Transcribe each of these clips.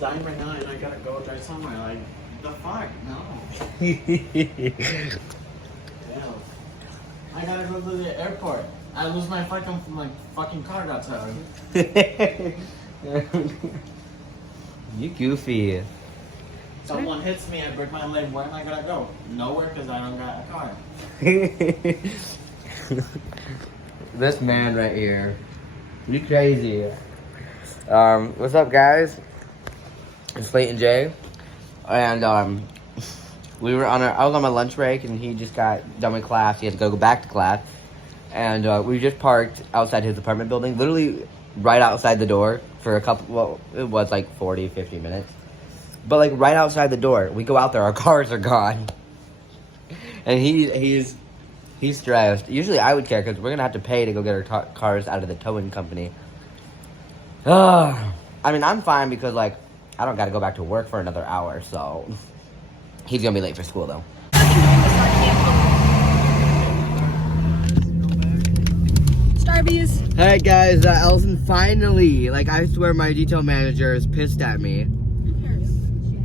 dying right now and I gotta go drive somewhere. Like, the fuck? No. Damn. I gotta go to the airport. I lose my fucking car got towed. You goofy. Someone hits me, I break my leg. Where am I gonna go? Nowhere, because I don't got a car. This man right here. You crazy. What's up, guys? It's Slate and Jay. And I was on my lunch break, and he just got done with class. He had to go back to class. And we just parked outside his apartment building, literally right outside the door for a couple, well, it was like 40, 50 minutes. But like right outside the door, we go out there, our cars are gone. And he's stressed. Usually I would care because we're going to have to pay to go get our cars out of the towing company. I mean, I'm fine because like I don't got to go back to work for another hour, so he's going to be late for school though. Starbies. Alright guys, Allison finally, like I swear my detail manager is pissed at me. Who cares?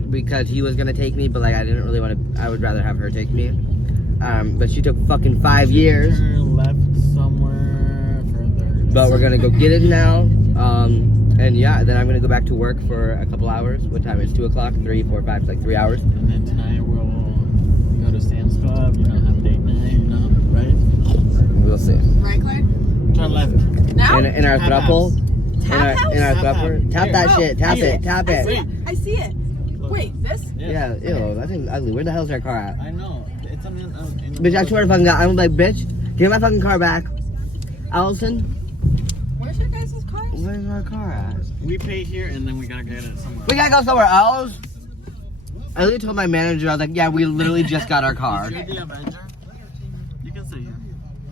Because he was gonna take me, but like I didn't really want to, I would rather have her take me. But she took fucking 5 years. Turn left somewhere further. But we're gonna go get it now. And yeah, then I'm gonna go back to work for a couple hours. What time is 2 o'clock? 3, 4, 5, it's like 3 hours. And then tonight we'll go to Sam's Club, you know, have date night, you know, right? We'll see. Right, Claire? Turn left. Now? In our Tap throuple. Tap house? In our Tap throuple. house. Tap that Oh, shit. Tap it. Tap it. I see it. Wait, this? Yeah, ew, that thing's ugly. Where the hell's our car at? I know. It's in Bitch, I swear to fucking God, I'm like, bitch, give my fucking car back. Allison, Where's your guys' cars? where's our car at? We pay here and then we gotta get it somewhere. We gotta go somewhere else. I literally told my manager, I was like, yeah, we literally just got our car. Is your the Avenger? You can say yeah.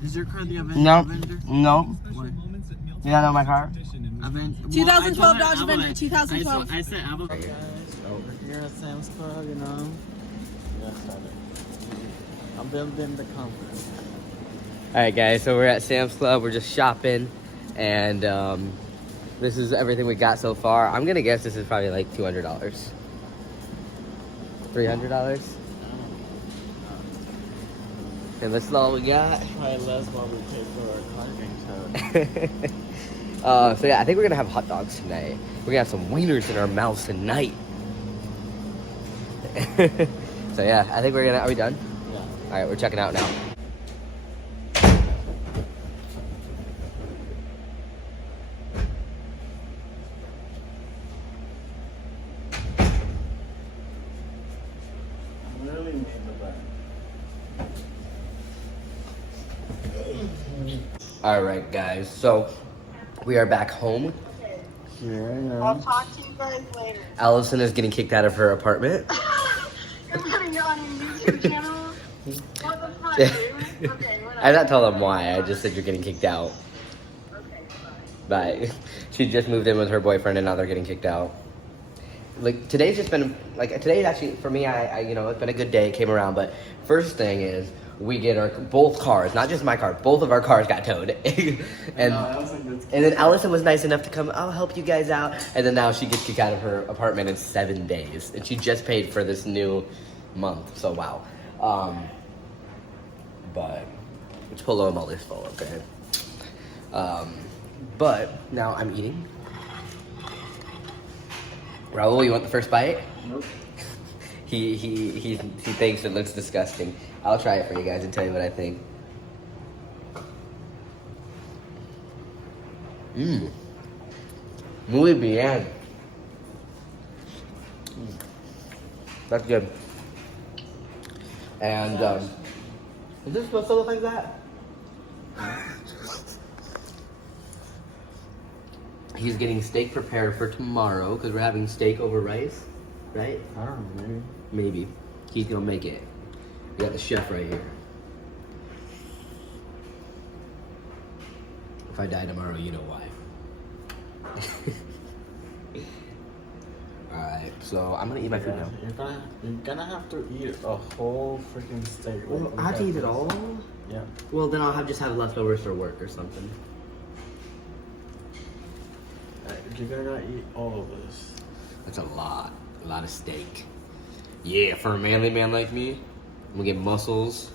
Is your car the Avenger? No, Avenger? no. What? You don't know my car? 2012 Dodge Avenger, 2012. I said Apple. Guys, over here at Sam's Club, you know. Yeah, I'm building the confidence. Alright guys, so we're at Sam's Club, we're just shopping, and this is everything we got so far. I'm gonna guess this is probably like $200. $300? And this is all we got. Probably less what we paid for our car getting towed. So yeah, I think we're gonna have hot dogs tonight. We're gonna have some wieners in our mouths tonight. So yeah, I think we're gonna, are we done? Yeah. Alright, we're checking out now. Really made the back. Alright guys, so we are back home. Here I am. I'll talk to you guys later. Allison is getting kicked out of her apartment. You're putting it on your YouTube channel? What the fuck, Yeah. dude? Okay, whatever. I didn't tell them why, I just said you're getting kicked out. Okay, But she just moved in with her boyfriend and now they're getting kicked out. Like today's just been, like today's actually, for me, I you know, it's been a good day, it came around, but first thing is, we get our, both cars, not just my car, both of our cars got towed. And then Allison was nice enough to come, I'll help you guys out. And then now she gets kicked out of her apartment in 7 days. And she just paid for this new month, so wow. But, Chipotle I'm always full, okay? But, now I'm eating. Raul, you want the first bite? Nope. He thinks it looks disgusting. I'll try it for you guys and tell you what I think. Mmm. Muy bien. That's good. And, is this supposed to look like that? He's getting steak prepared for tomorrow because we're having steak over rice, right? I don't know, maybe. Maybe. He's gonna make it. We got the chef right here. If I die tomorrow, you know why. Alright, so I'm gonna eat my food now. You're gonna have to eat a whole freaking steak. Well, I have to eat it all? Yeah. Well, then I'll just have leftovers for work or something. You're gonna eat all of this. That's a lot of steak. Yeah, for a manly man like me, I'm gonna get muscles.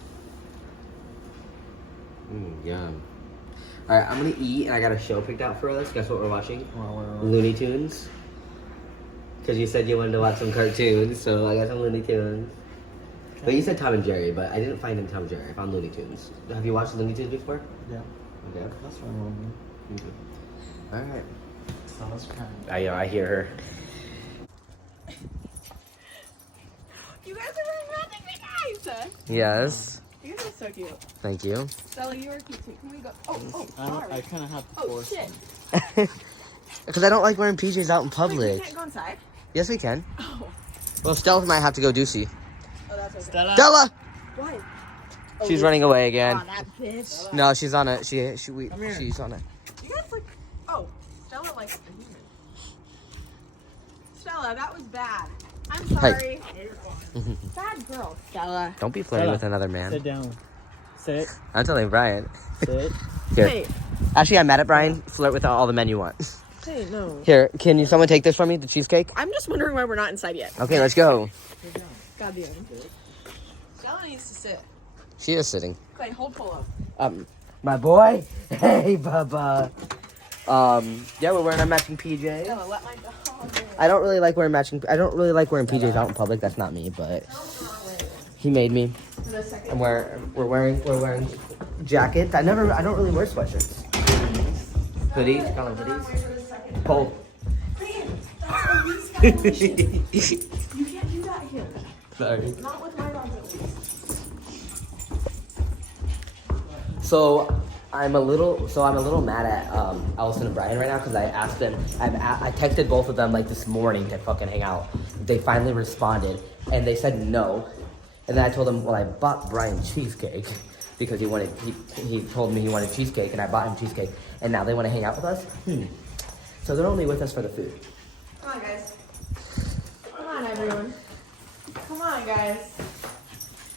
Yum. All right, I'm gonna eat, and I got a show picked out for us. Guess what we're watching? Looney Tunes. Because you said you wanted to watch some cartoons, so I got some Looney Tunes. But you said Tom and Jerry, but I didn't find Tom and Jerry. I found Looney Tunes. Have you watched Looney Tunes before? Yeah. Okay. That's fine with me. All right. So let's try. I hear her. You guys are romantic, guys. Yes. You guys are so cute. Thank you. Stella, you are cute too. Can we go? Oh, sorry. I kind of have to Oh force shit. it. Because I don't like wearing PJs out in Wait, public. we can't go inside. Yes, we can. Oh. Well, Stella might have to go doocy. Oh, that's okay. Stella. Stella! Why? She's running away again. Oh, that bitch. No, she's on it. She's on it. You guys like. Oh, Stella like a human. Stella, that was bad. I'm sorry. Bad girl, Stella. Don't be flirting Stella, with another man. Sit down. Sit. I'm telling Brian. Sit. Here. Hey, Actually, I'm mad at Brian. Flirt with all the men you want. hey, no. Here, can someone take this from me? The cheesecake? I'm just wondering why we're not inside yet. Okay, let's go. God damn. Stella needs to sit. She is sitting. Clay, hold Polo. My boy. Hey, Bubba. Yeah, we're wearing our matching PJs. Stella, let my dog in. I don't really like wearing PJs out in public. That's not me, but he made me. And we're wearing jackets. I don't really wear sweatshirts. Hoodies, call them hoodies. Pole. You can't do that here. Sorry. Not with my dogs at least. So I'm a little mad at Allison and Brian right now because I asked them. I texted both of them like this morning to fucking hang out. They finally responded and they said no. And then I told them, well, I bought Brian cheesecake because he told me he wanted cheesecake and I bought him cheesecake and now they want to hang out with us. So they're only with us for the food. Come on, guys. Come on, everyone. Come on, guys.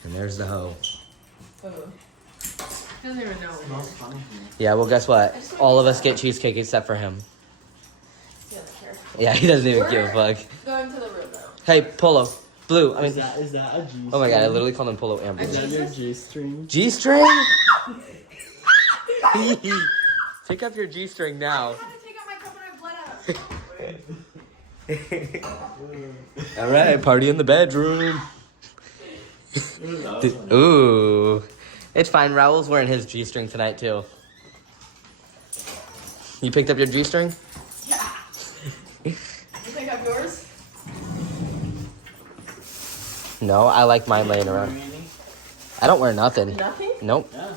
And there's the hoe. Doesn't even know. Yeah, well, guess what? All of us get cheesecake except for him. Yeah, he doesn't even give a fuck. Going to the room now. Hey, Polo. Blue. I mean, Is that a G? oh my god, I literally called him Polo and Blue. Is that your G-string? G-string? Pick up your G-string now. I had to take out my cup and I bled out. All right, party in the bedroom. Ooh. It's fine. Raul's wearing his G-string tonight, too. You picked up your G-string? Yeah. You pick up yours? No, I like mine laying around. I don't wear nothing. Nothing? Nope. Yeah.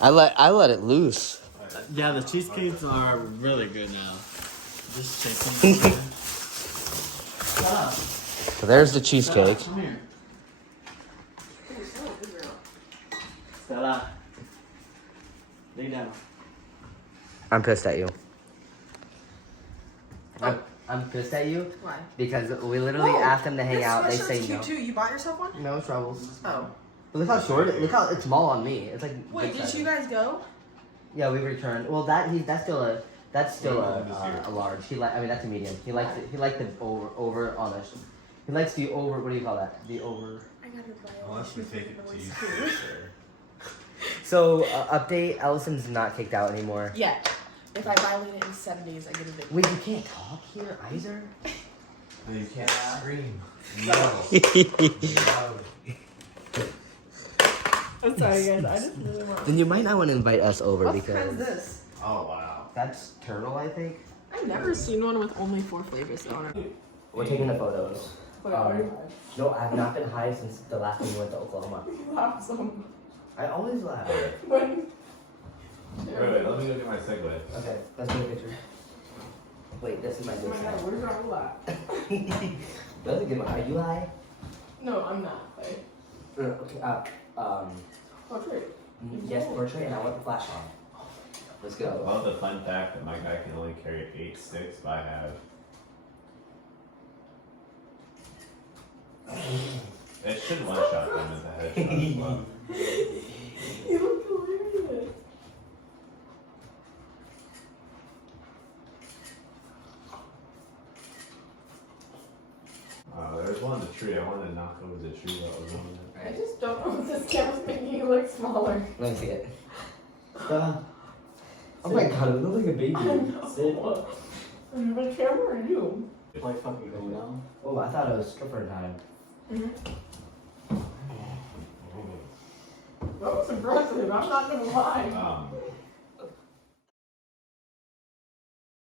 I let it loose. Yeah, the cheesecakes are really good now. Just shake them. Stop. So there's the cheesecake. Come here. Stella. Lay down. I'm pissed at you. I'm pissed at you Why? because we literally asked them to hang out. They This say sweatshirt's no. cute too. You bought yourself one? No troubles. Oh. But look how short it. Look how it's small on me. It's like. Wait, big did size. you guys go? Yeah, we returned. Well, that's still a large. That's a medium. He likes the over on us. He likes the over. What do you call that? The over. I got her Unless we take it to you, sir. So update. Ellison's not kicked out anymore. Yeah. If I violate it in 7 days, I get a big. Wait, you can't talk here either. No, you can't scream. No. I'm sorry, guys. I just really want. Then you might not want to invite us over What because kind is this? Oh, wow. that's turtle, I think. I've never seen one with only 4 flavors though. We're taking the photos. Wait, are you No, I've not been high since the last time we went to Oklahoma. awesome? I always laugh. Wait, let me go get my Segway. Okay, let's take a picture. Wait, this is my Oh good my god, side. where's Raul at? That's a good one. Are you high? No, I'm not. Like, Okay, portrait. yes, portrait, and I want the flash on. Let's go. Love the fun fact that my guy can only carry 8 sticks, but I have. It should one-shot them as a headshot as well. You look hilarious. There's one in the tree. I wanted to knock over the tree that was on I just don't know if this camera's making you look smaller. Let me see it. Stop. Oh my god, it looks like a baby. Sit. The camera or you? Like fucking going down. Oh, I thought it was stripper time. That was impressive, I'm not gonna lie. there.